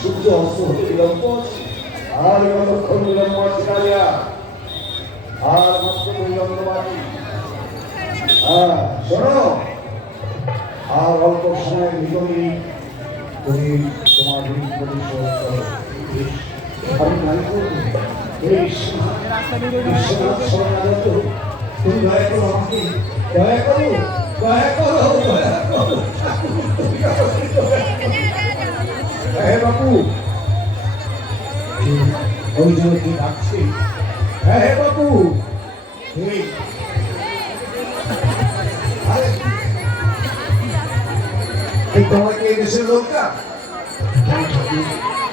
সূর্য অস্ত হতে বিলম্ব আছে। আর কতক্ষণ বিলম্ব আছে কালিয়া আর মাত্র বিলম্ব বাকি হ্যাঁ শোনো আর অল্প সময়ের ভিতরেই তুমি তোমার ঋণ পরিশোধ করো আমি মনে করি তুমি দয়া করো আমাকে দয়া করো দয়া করো দয়া করো হ্যাঁ বাবু ওই জন্য ডাকছে? হ্যাঁ হ্যাঁ বাবু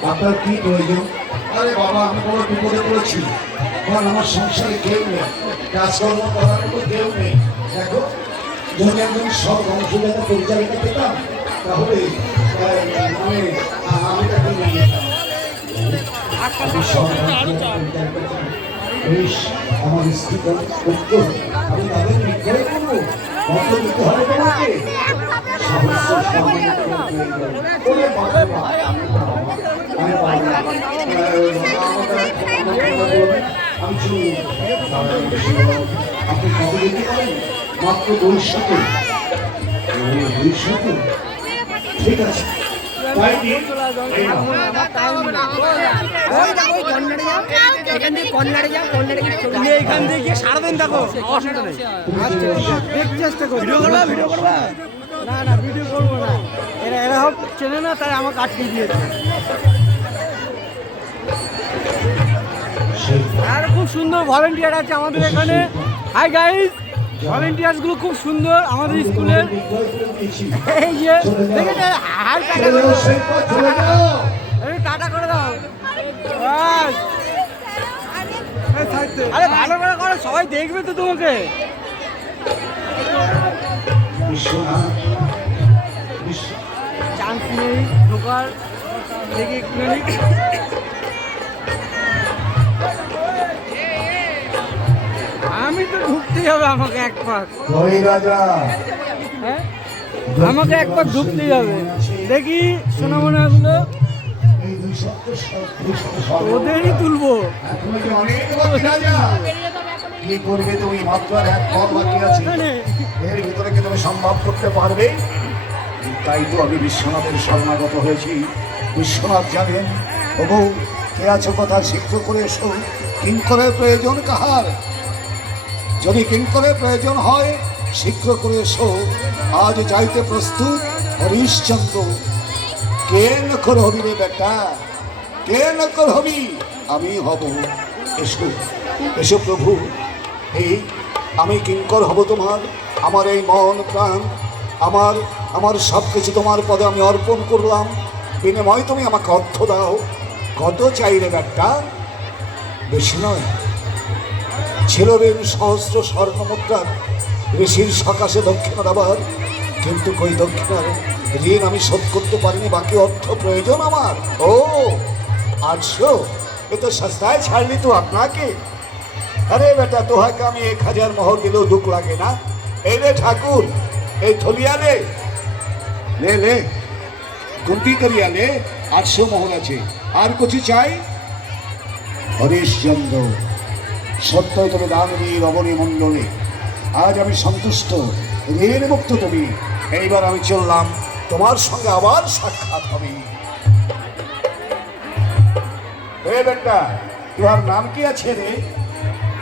আপনার কি প্রয়োজন? আরে বাবা, আমি বড় বিপদে পড়েছি। কারণ আমার সংসারে কেউ নেই। কাজকর্ম করার মতো কেউ নেই। দেখো, যদি আমি সব অংশীদাতা পরিচালিকা পেতাম, তাহলে মানে বেশ আমার স্ত্রী পুত্র আমি তাদের বিক্রয় ঠিক আছে এখান থেকে সারাদিন দেখো অসুবিধা না এরা হোক চেনে না তাই আমাকে আটকে দিয়েছে আর খুব সুন্দর ভলেন্টিয়ার আছে আমাদের এখানে। হাই গাইস ভলেন্টিয়ার্সগুলো খুব সুন্দর আমাদের স্কুলের। এই যে হাই টাটা করে। দাও। আরে ভালো করে করো, সবাই দেখবে তো তোমাকে। চান্স নেই, ঢোকার। দেখি একটুখানি। তো ঢুকতেই হবে আমাকে এক পাক হ্যাঁ? আমাকে এক পাক ঢুকতেই হবে। দেখি সপ্তাহ সর্ব- ওদেরই তুলবো। কি করবে তুমি? মাত্র এক পথ বাকি আছে। এর ভিতরে কি তুমি সম্ভব করতে পারবে? তাই তো আমি বিশ্বনাথের শরণাগত হয়েছি। বিশ্বনাথ জানেন ও বউ কে আছো কথা শীঘ্র করে এসো। কিঙ্করের প্রয়োজন কাহার? যদি কিঙ্করের প্রয়োজন হয়, শীঘ্র করে এসো। আজ যাইতে প্রস্তুত, হরিশ্চন্দ্র। কে নখর হবি রে বেটা? কে নকর হবি? আমি হব। এসো এসো প্রভু। এই, আমি কিঙ্কর হব তোমার। আমার এই মন প্রাণ, আমার আমার সব কিছু তোমার পদে আমি অর্পণ করলাম। বিনিময় তুমি আমাকে অর্থ দাও। কত চাই রে বেটা? বেশি নয়। ছিল ঋণ সহস্র স্বর্ণ মুদ্রা ঋষির সকাশে দক্ষিণা দেবার কিন্তু কই দক্ষিণার? ঋণ আমি শোধ করতে পারিনি, বাকি অর্থ প্রয়োজন আমার। ও আটশো এ তো সস্তায় ছাড়লি তো আপনাকে। আরে বেটা তোহাকে আমি এক হাজার মোহর দিলেও দুঃখ লাগে না। এই রে ঠাকুর, এই থলিয়া লে লে লে গুন্টি করিয়া লে আটশো মোহর আছে। আর কিছু চাই? হরিশচন্দ্র সত্য তুমি দানবী রমণী মণ্ডলে আজ আমি সন্তুষ্ট ঋণ মুক্ত তুমি। এইবার আমি চললাম তোমার সঙ্গে আবার সাক্ষাৎ হবে। রে বেটা তোমার নাম কি আছে রে?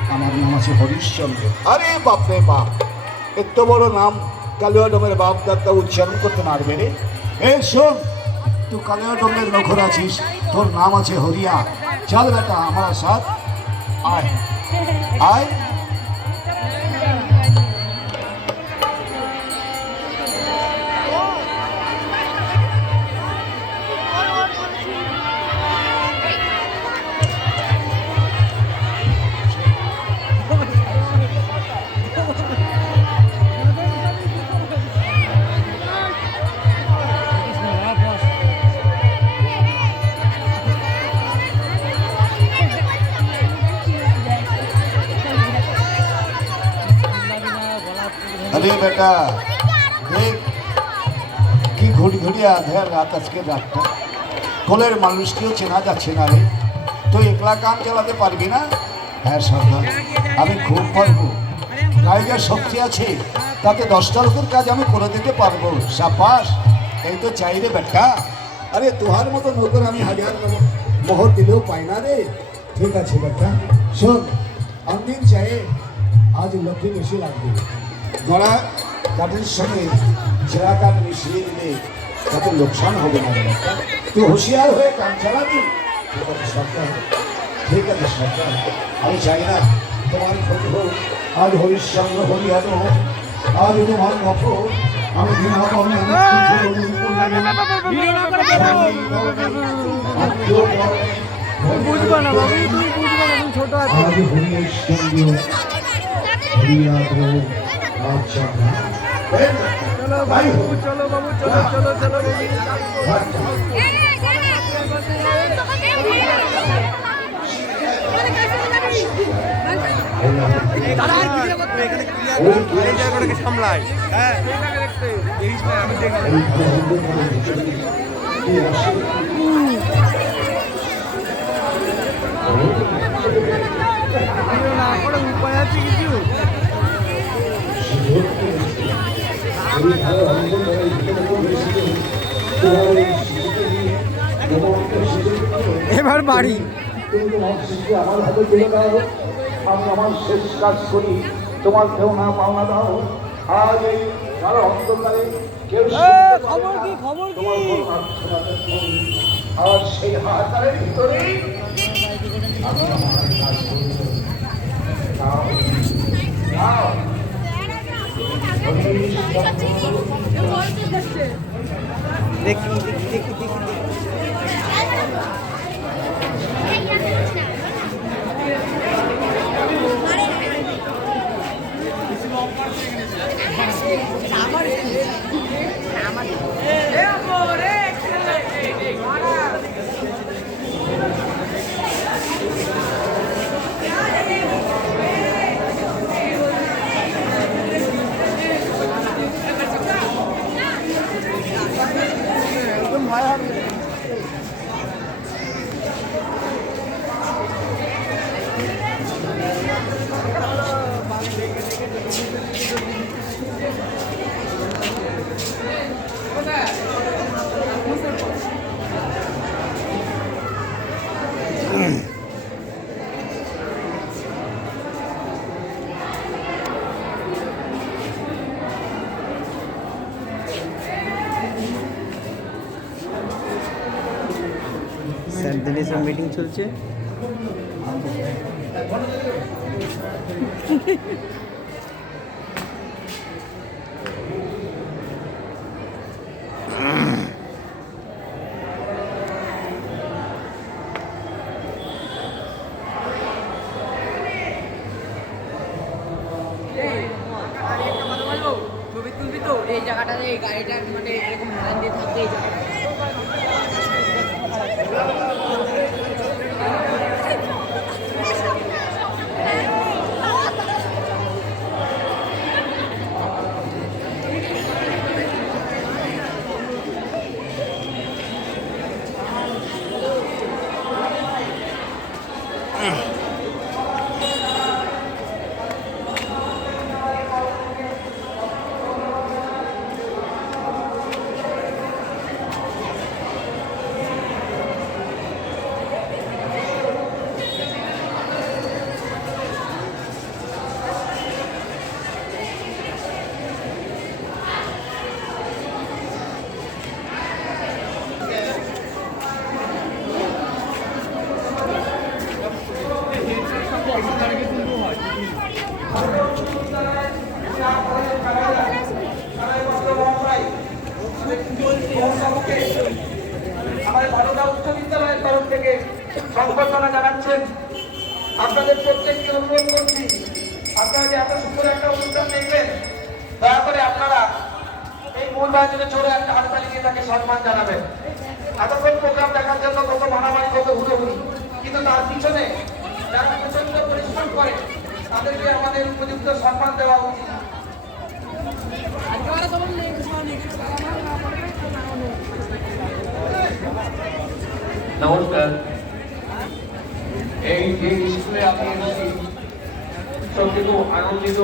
আমার নাম আছে হরিশ্চন্দ্র। আরে বাপ রে বাপ এত বড় নাম কালুয়া ডোমের বাপ দাদা উচ্চারণ করতে পারবে রে? এ শোন তুই কালুয়া ডোমের নখর আছিস তোর নাম আছে হরিয়া। চল বেটা আমার সাথ। আয়। আয় আরে বেটা, দেখ কি ঘুড়ি ঘুড়ি আধে রাত আজকে রাতটা। কোলের মানুষকেও চেনা যাচ্ছে না রে। তুই একলা কাম চালাতে পারবি না? হ্যাঁ সরকার আমি খুব পারব। যা শক্তি আছে, তাতে দশটা লোকের কাজ আমি করে দিতে পারব। সাপাস, এই তো চাই রে, বেটা। আরে, তোহার মতো নৌকর আমি হাজার মোহর দিলেও পাই না রে। ঠিক আছে, বেটা। শোন, অন্যদিন চাই আজ লক্ষ্মী বেশি লাগবে। গড়া কাঠের সঙ্গে জেরা কাঠ মিশিয়ে দিলে তাতে লোকসান হবে না। তুই হুঁশিয়ার হয়ে কাম চালাবি ঠিক আছে সরকার ঠিক আছে সরকার আমি চাই না তোমার ক্ষতি হোক আজ হরিশ্চন্দ্র হরিহর আজ তোমার নফর আমি বুঝব না বাবু তুমি বুঝব না তুমি ছোট আছো। হরিশ্চন্দ্র হরিহর আচ্ছা বাবু চলো বাবু চলো চলো চলো সামলায় হ্যাঁ আমি দেখি উপায় আছে কিছু এবার বাড়ি আমার হাতে তুলে দাও আমি আমার শেষ কাজ করি তোমার কেউ না পাওনা দাও আজ এই কারও অন্ধকারে কেউ খবর। কি খবর কি। আর সেই হাতারের ভিতরে আমি আমার কাজ করি দাও দাও দেখি দেখি দেখি দেখি। স্যার দিনেশের মিটিং চলছে এই জায়গাটাতে এই গাড়িটা মানে আপনাদের প্রত্যেককে অনুরোধ করছি, আপনারা যে এত সুন্দর একটা অনুষ্ঠান দেখবেন, দয়া করে আপনারা এই মূল বাহিনীতে চলে একটা হাততালি দিয়ে তাকে সম্মান জানাবেন। এতক্ষণ প্রোগ্রাম দেখার জন্য কত মারামারি, কত হুড়োহুড়ি। কিন্তু তার পিছনে যারা প্রচণ্ড পরিশ্রম করে, তাদেরকে আমাদের উপযুক্ত সম্মান দেওয়া উচিত। নমস্কার। এই যে স্কুলে আমি এসেছি খুব আনন্দিত